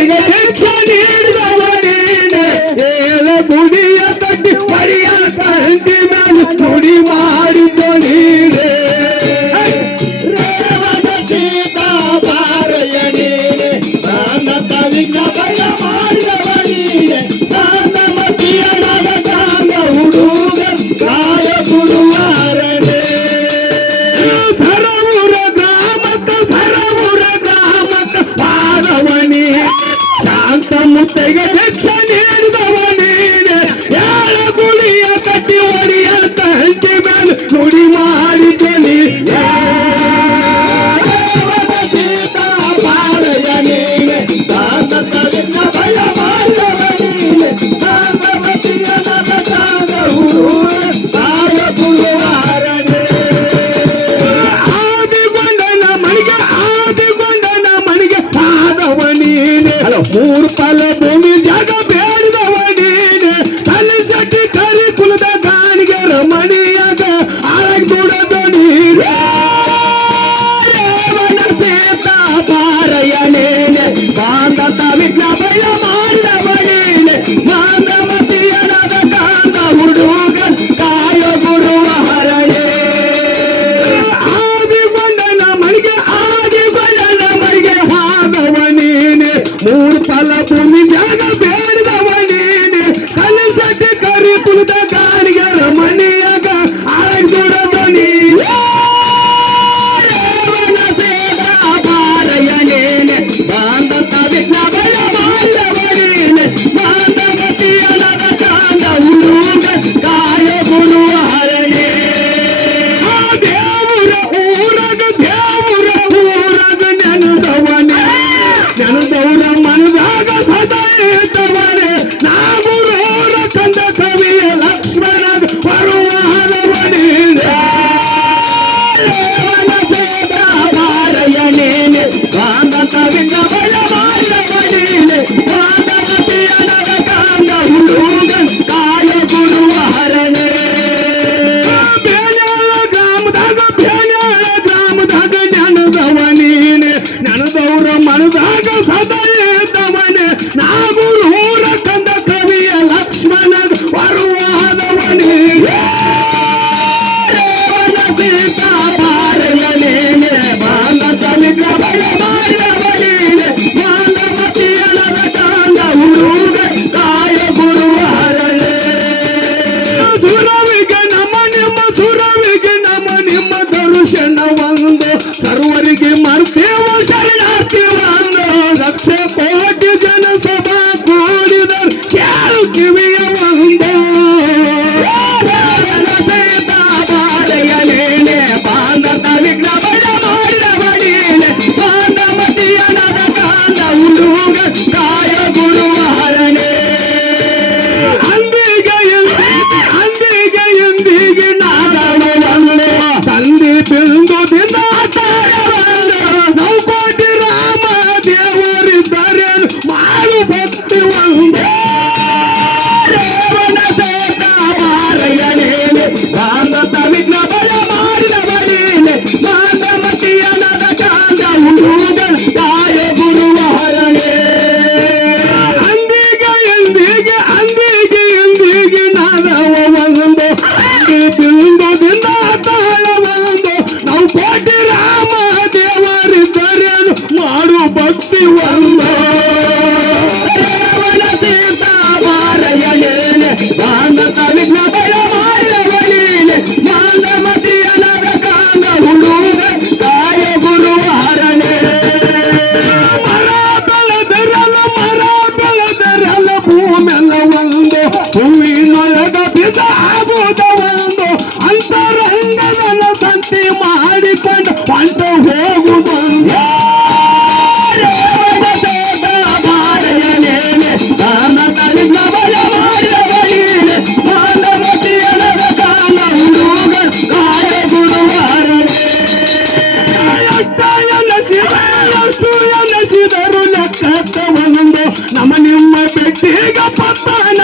ಮುತ್ತೈಗೆ ದೀಕ್ಷೆ ನೀಡಿದವ ನೀನೆ ಏಳ ಗುಡಿಯ ಕಟ್ಟಿ ಮರಿಯ ಕಂಟಿ ಮೇಲೆ ನುಡಿ ಮಾಡಿದ್ದು ನೀನೆ ರೇವಣ ಸೀತಾ ಬಾರಯ್ಯ ನೀನೆ ನನ್ನ ವಿಘ್ನ ಭಯ ಮಾಡಿದವ ನೀನೆ ನನ್ನ ಮತಿಯನಾದ ಕಾಂಗ ಹುಡುಗ ಕಾಯ ಗುರುವಾರನೆ ಸರವುರ ಗ್ರಾಮಕ್ಕ ಪಾದವನಿ ಶಾಂತ ಮುತ್ತೈಗೆ ದೀಕ್ಷೆ ನೀಡಿದವ ನೀನೆ ಯಾಳ ಗುಳಿಯ ಕಟ್ಟಿ ಒಡಿಯಂತ ಹಂಚಿ ಮೇಲೆ ನುಡಿ ಮಾಡಿದ್ದೇನೆ ಸೀತಾ ಬಾರಯ್ಯ ನೀನೆ ಶಾಂತ ವಿಘ್ನ ಭಯ ಮಾಡಿದವ ನೀನೆ ನನ್ನ ಮತಿಯನಾದ ಕಾಂಗ ಹುಡುಗ ಕಾಯ ಗುರುವಾರನೆ ಆದಿಗೊಂಡನ ಮಣಿಗೆ ಪಾದವ ನೀನೆ ಮೂರು ಫಲ ಭೂಮಿ ಜಾಗ ಬೇಡಿದವ ನೀನೆ ಸಲ್ಲಿಸಟ್ಟಿ ಕರಿ ಕುಲದ ಗಾಣಿಗೆ ರಮಣಿಯಾಗ ಆಳಗುಡದ ನೀನೆ ರೇವಣ ಸೀತಾ ಬಾರಯ್ಯ ನೀನೆ ಬಾಂಧತ ವಿಘ್ನ ಭಯ ಮಾಡಿದವ ನೀನೆ ಮಾನವತಿಯನಾದ ಕಾಂದ ಹುಡುಗ ಕಾಯ ಗುರುವಾರನೆ ಆದಿಗೊಂಡನ ಮಣಿಗೆ ಪಾದವ ನೀನೆ ಮೂರು ಫಲ ಭೂಮಿ ಜಾಗ ಬೇಡಿದವ ನೀನೆ ಕಲಿಸಟ್ಟಿ ಕರಿ ಕುಲದ ಗಾಳಿಗೆ ರಮಣಿಯಾಗ ಆಳಗುಡದ ನೀನೆ ರೇವಣ ಸೀತಾ ಬಾರಯ್ಯ ನೀನೆ ಬಾಂಧತ ವಿಘ್ನ ಭಯ ಮಾಡಿದವ ನೀನೆ ಮಾನವತಿಯನಾದ ಕಾಂದ ಹುಡುಗ ಕಾಯ ಗುರುವಾರನೆ ದೇವರ ಊರಾಗ ನೆನೆದವನೇ ನೆನೆದವರ ಮನದಾಗ ಸದಾ ಇದ್ದವನೇ ನಾಗುರೋರ ಕಂದ ಕವಿಯ ಲಕ್ಷ್ಮಣ ಪರುವಾದವನೇ ರೇವಣ ಸೀತಾ ಬಾರಯ್ಯ ನೀನೆ ಬಾಂಧತ ವಿಘ್ನ ಭಯ ಮಾಡಿದವ ನೀನೆ ಮಾನವತಿಯನಾದ ಕಾಂದ ಹುಡುಗ ಕಾಯ ಗುರುವಾರನೆ ಗ್ರಾಮದಾಗ ನೆನೆದವ ನೀನೆ ನೆನೆದವರ ಮನದಾಗ ಸದಾ ಇದ್ದವನೇ ನಾಗುರೂರ ಕಂದ ಕವಿಯ ಲಕ್ಷ್ಮಣ ಪರುವಾದವನೇ ರೇವಣ ಸೀತಾ ಬಾರಯ್ಯ ನೀನೆ ಬಾಂಧತ ವಿಘ್ನ ಭಯ ಮಾಡಿದವ ನೀನೆ ಮಾನವತಿಯನಾದ ಕಾಂದ ಹುಡುಗ ಕಾಯ ಗುರುವಾರನೆ ಸುರವಿಗೆ ನಮ್ಮ ನಿಮ್ಮ ದರ್ಶನ ಒಂದು ಸರ್ವರಿಗೆ ಮರ್ತೇವ ಶರಣಾರ್ಥಿ ಒಂದು ಲಕ್ಷ ಕೋಟಿ ಜನ ಸಭಾ ಕೂಡಿದರು ಕೇಳು ಕಿವಿಯ ಒಂದು ರೇವಣ ಸೀತಾ ಬಾರಯ್ಯ ನೀನೆ ಬಾಂಧತ ವಿಘ್ನ ಭಯ ಮಾಡಿದವ ನೀನೆ ಮಾನವತಿಯನಾದ ಕಾಂದ ಹುಡುಗ ಕಾಯ ಗುರುವಾರನೆ ಅಂದಿಗೆ ನಾದವ ಒಂದು ತಂದೆ ಬಿಂದುದಿಂದ ನೌಕೋಟಿ ರಾಮ ದೇವರಿದ್ದಾರೆ ಮಾಡು ಭಕ್ತಿ ಒಂದು ರೇವಣ ಸೀತಾ ಬಾರಯ್ಯ ನೀನೆ ಬಾಂಧತ ವಿಘ್ನ ಭಯ ಮಾಡಿದವ ನೀನೆ ಮಾನವತಿಯನಾದ ಕಾಂದ ಹುಡುಗ ಕಾಯ ಗುರುವಾರನೆ ಅಂದಿಗೆ ನಾದವ ಒಂದು ಬಿಂದುದಿಂದ ತಾಳವೊಂದು ನಾವು ಕೋಟಿ ರಾಮ ದೇವರಿದ್ದಾರೆ ಮಾಡು ಭಕ್ತಿ ಒಂದು ರೇವಣ ಸೀತಾ ಬಾರಯ್ಯ ನೀನೆ ಬಾಂಧತ ವಿಘ್ನ ಭಯ ಮಾಡಿದವ ನೀನೆ ಮಾನವತಿಯನಾದ ಕಾಂದ ಹುಡುಗ ಕಾಯ ಗುರುವಾರನೆ ಮರ ಬೆಳೆದರಲ್ಲ ಭೂಮೆಲ್ಲ ಒಂದು ಹೂವಿನೊಳಗ ಬಿದ್ದಾಗುವುದ ಒಂದು ಅಂತರಂಗದ ಸಂತಿ ಮಾಡಿಕೊಂಡು ಹೊಂಟ ಹೋಗುವುದೊಂದು ರೇವಣ ಸೀತಾ ಬಾರಯ್ಯ ನೀನೆ ಬಾಂಧತ ವಿಘ್ನ ಭಯ ಮಾಡಿದವ ನೀನೆ ಮಾನವತಿಯನಾದ ಕಾಂದ ಹುಡುಗ ಕಾಯ ಗುರುವಾರನೆ ಎನಸಿದರು ಲೆಕ್ಕ ಒಂದು ನಮ್ಮ ನಿಮ್ಮ ಬೆಟ್ಟಿಗ ಪತ್ತನ